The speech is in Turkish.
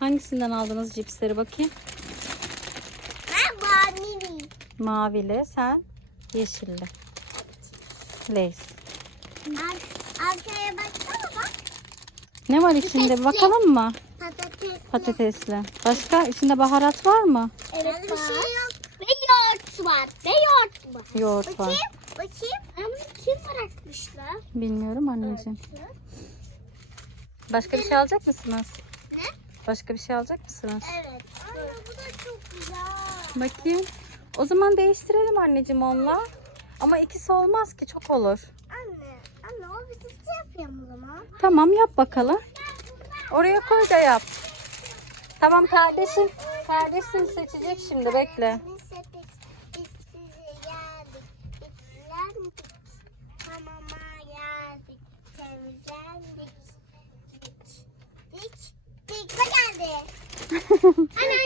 Hangisinden aldınız cipsleri bakayım? Ben vanili. Mavili, sen yeşilli. Lays. Ar- arkaya baksana bak. Ne var içinde Patatesli. bakalım mı? Patates. Patatesli. Başka içinde baharat var mı? Evet bir şey yok. Ve yoğurt var. Ve yoğurt var. Yoğurt var. Bakayım. Bakayım. Ama kim bırakmışlar? Bilmiyorum anneciğim. Başka bir şey alacak mısınız? Başka bir şey alacak mısınız? Evet. Anne bu da çok güzel. Bakayım. O zaman değiştirelim anneciğim onunla. Ama ikisi olmaz ki çok olur. Anne. Anne o bir sesi yapayım o zaman. Tamam yap bakalım. Oraya koy da yap. Tamam kardeşim. Kardeşim seçecek şimdi bekle. Ne geldi? Anne